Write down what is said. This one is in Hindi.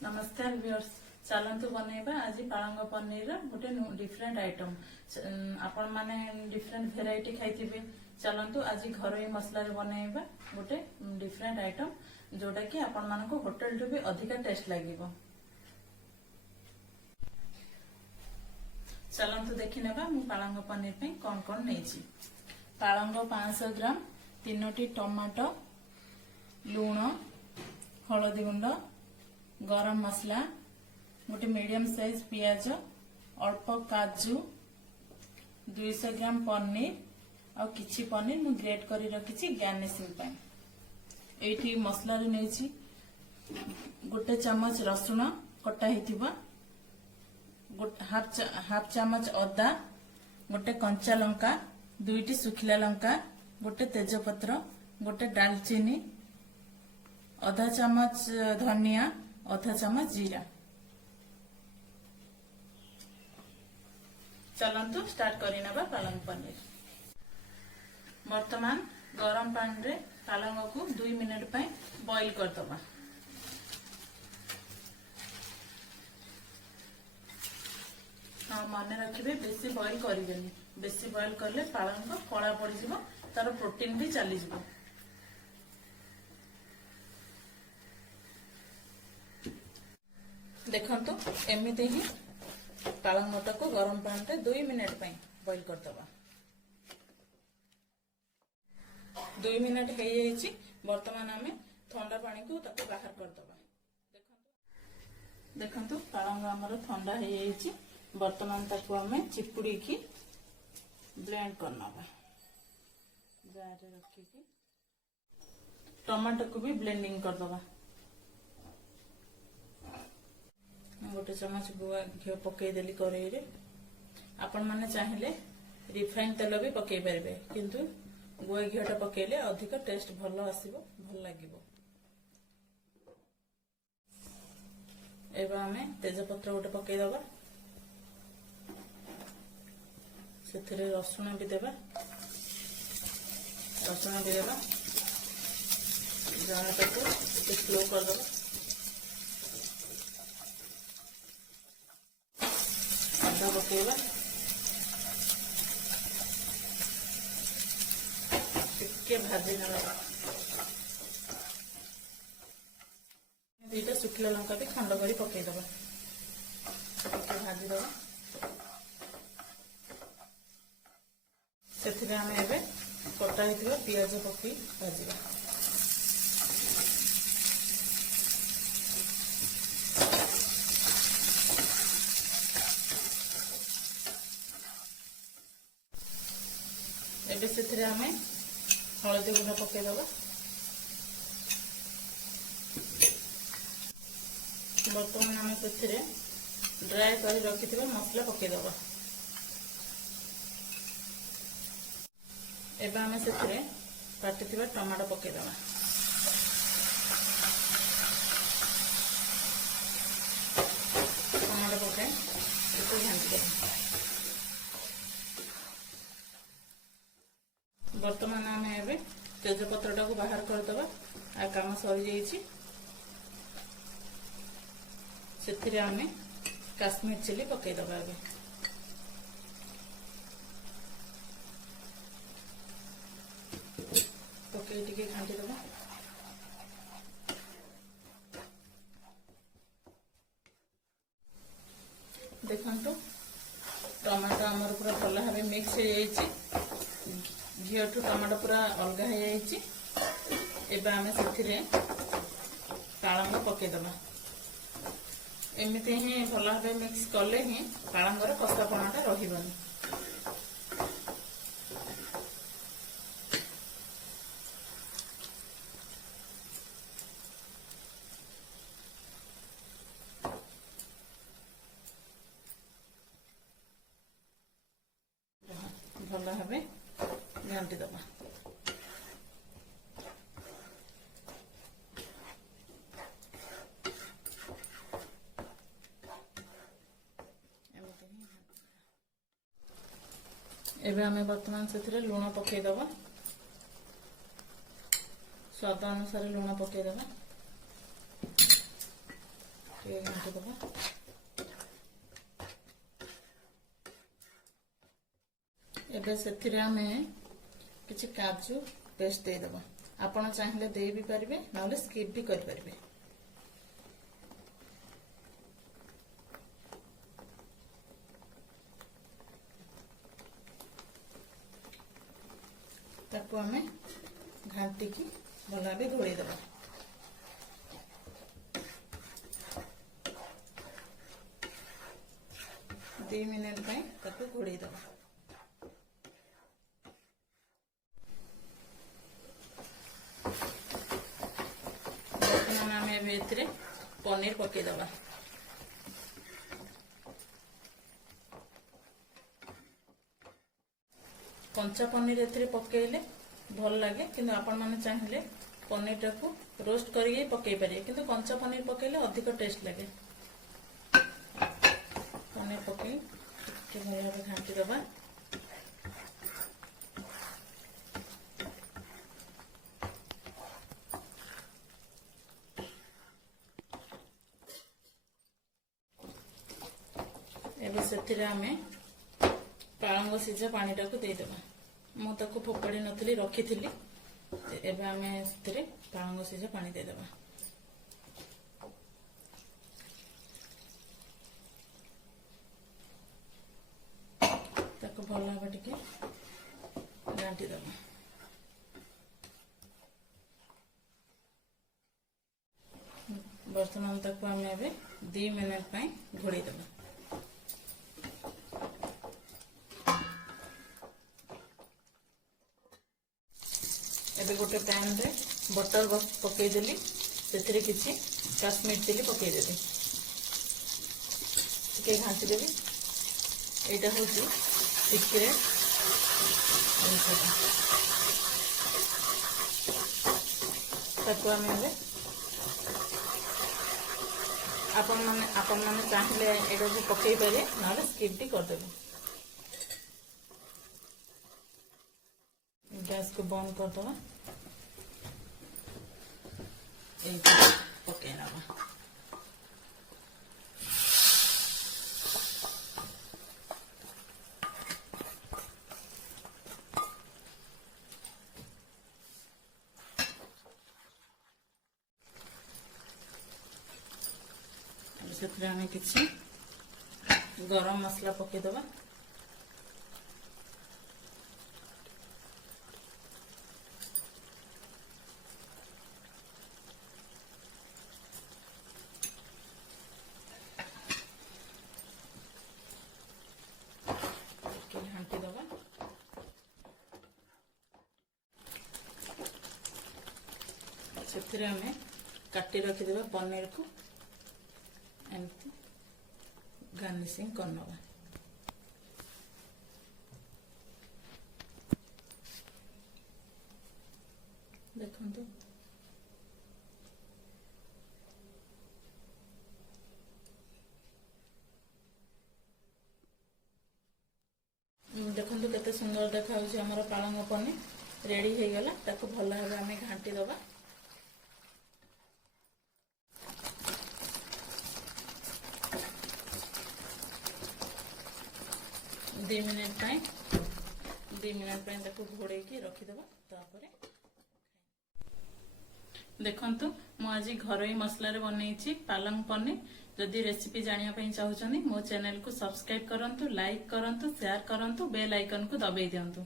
नमस्कार व्यूअर्स, चलतु बनैबा आज पालंग पनीर गोटे डिफरेंट आइटम। आपण माने डिफरेंट वेराइटी खाइथिबे। चलतु आज घरोई मसला रे बनैबा गोटे डिफरेंट आइटम जोटा कि आपण मानको होटल टू भी अधिक टेस्ट लागिबो। चलतु देखि नेबा मु पालंग पनीर पे कोन कोन नेछि। पालंग 500 ग्राम, 3टी टमाटो, लूण, हळदी गुंड, गरम मसला, गोटे मीडियम साइज पियाज, अल्प काजू, 200 ग्राम पनीर आ किछि पनीर मु ग्रेट करी रखिछि गार्निशिंग पय। एठी मसला रे नेछि गोटे चम्मच रसुण कटा हिथिबा, हाफ चम्मच अदा, गोटे कंचा लंका, 2टी सुखिला लंका, गोटे तेजपत्र, गोटे दालचीनी, आधा चम्मच धनिया, आधा चम्मच जीरा। चलंतु स्टार्ट करी नबा पालंग पनीर। वर्तमान गरम पानी रे पालंग को 2 मिनट पे बॉईल कर दबा। हाँ, मन रखिबे बेसी बॉईल करिबेनी। बेसी बॉईल करले पालंग कला पड़ी जिवो, तार प्रोटीन भी चली जिवो। देखंतु एमिति ही पालंग को गरम पानी रे 2 मिनट पे बॉईल कर दबा। 2 मिनट हे जाइछि। वर्तमान आमे ठंडा पानी को ताको बाहर कर दबा। देखंतु पालंग हमर ठंडा हे जाइछि। वर्तमान ताको आमे चिपुड़ी की ब्लेंड कर नबा। जार रे रखी की टमाटो को भी ब्लेंडिंग कर दबा। गोटे चम्मच गुआ घी पकई देली कड़ाई रे। आपण माने चाहिले रिफाइन तेल भी पकई पारे, किंतु गुआ घीटा पकईले अधिक टेस्ट भल आसीबो, भल लागिबो। एबा हमें तेजपत्र गोटे पकई दबा। सेथिरे रसुण भी देबा। रसुण भी देबा। जाना तक स्लो कर दबा। अदा पकेबा। टिके भाजी नबा। दुईटा सुखिला लंका भी खंड करी पकई दबा। टिके भाजी दबा। सेथिरे हमें एबे कटा हिथिबा पियाज पकई भाजीबा। एबे सेथिरे हमें हळदी गुंड पकई दबा। बर्तमान हमें सेथिरे ड्राई करी रखिथिबा मसला पकई दबा। एबे हमें सेथिरे काटिथिबा टमाटो पकई दबा। टमाटो पकई इसको घांटी दबा। वर्तमान आमे एबे तेजपत्र टाको बाहर कर दबा। आ काम सरी जाइछि। सेथिरे आमे काश्मीर चिली पकई दबा। एबे पकई टिके घांटी दबा। देखंतु टमाटो हमर पूरा भल भाबे मिक्स हो जाइछि। घी ठू टमाटो पूरा अलग हो जाइछि। एबे आमे सेथिरे पालंग पकई दबा। एमिति ही भल भाबे मिक्स कले ही पालंगर कसापणाटा रहिबनी। भल भाबे घांटी दबा। एबे हमें वर्तमान से लुण पकई दबा। स्वाद अनुसार लुण पकई दबा। ଟିକେ ଘାଣ୍ଟି ଦେବା। ଏବେ ସେଥିରେ ଆମେ କିଛି କାଜୁ ପେଷ୍ଟ ଦେଇଦେବା। ଆପଣ ଚାହିଁଲେ ଦେଇ ବି ପାରିବେ, ନହେଲେ ସ୍କିପ୍ ବି କରିପାରିବେ। ତାକୁ ଆମେ ଘାଣ୍ଟିକି ଭଲ ଭାବେ ଘୋଡ଼େଇ ଦେବା। ଦୁଇ ମିନିଟ୍ ପାଇଁ ତାକୁ ଘୋଡ଼େଇ ଦେବା। ବର୍ତ୍ତମାନ ଆମେ ଏବେ ଏଥିରେ ପନିର ପକେଇଦେବା। କଞ୍ଚା ପନିର ଏଥିରେ ପକେଇଲେ ଭଲ ଲାଗେ, କିନ୍ତୁ ଆପଣ ମାନେ ଚାହିଁଲେ ପନିରଟାକୁ ରୋଷ୍ଟ କରିକି ପକେଇ ପାରିବେ, କିନ୍ତୁ କଞ୍ଚା ପନିର ପକେଇଲେ ଅଧିକ ଟେଷ୍ଟ ଲାଗେ। ପନିର ପକେଇ ଟିକେ ଭଲ ଭାବେ ଘାଣ୍ଟି ଦେବା। ଏବେ ସେଥିରେ ଆମେ ପାଳଙ୍ଗ ସିଝା ପାଣିଟାକୁ ଦେଇଦେବା। ମୁଁ ତାକୁ ଫୋପାଡ଼ି ନଥିଲି, ରଖିଥିଲି। ଏବେ ଆମେ ସେଥିରେ ପାଳଙ୍ଗ ସିଝା ପାଣି ଦେଇଦେବା। ତାକୁ ଭଲ ଭାବେ ଟିକେ ଘାଣ୍ଟି ଦେବା। ବର୍ତ୍ତମାନ ତାକୁ ଆମେ ଏବେ 2 ମିନିଟ୍ ପାଇଁ ଘୋଡ଼େଇ ଦେବା। ଏବେ ଗୋଟେ ପ୍ୟାନ୍ ରେ ବଟର ପକେଇଦେଲି, ସେଥିରେ କିଛି କାଶ୍ମୀର ଚିଲି ପକେଇଦେବି। ଟିକେ ଘାଣ୍ଟିଦେବି। ଏଇଟା ହେଉଛି ସିକ୍ରେଟ ଜିନିଷଟା। ତାକୁ ଆମେ ଏବେ ଆପଣମାନେ ଚାହିଁଲେ ଏଟାକୁ ପକେଇ ପାରିବେ, ନହେଲେ ସ୍କିପ୍ ବି କରିଦେବେ। गैस को बंद कर दवा। पके से किसी गरम मसला पकेदवा। घाटी दवा। से काटी रखीदेवा पनीर को एमती गार्निशिंग करनवा। देखो देखो केते सुंदर देखा हमर पालंग पनीर रेडी हो गला। ताको भल भाबे आमे घांटी दबा। दो मिनट ताको घोड़े की रखीदेवा। देखंतु मु आज घरोई मसला रे बनैछि पालंग पनीर। जदि रेसिपी जानिया पई चाहुछनी मो चैनल को सब्सक्राइब करंतु, लाइक करंतु, शेयर करंतु, बेल आइकन को दबाई दियंतु।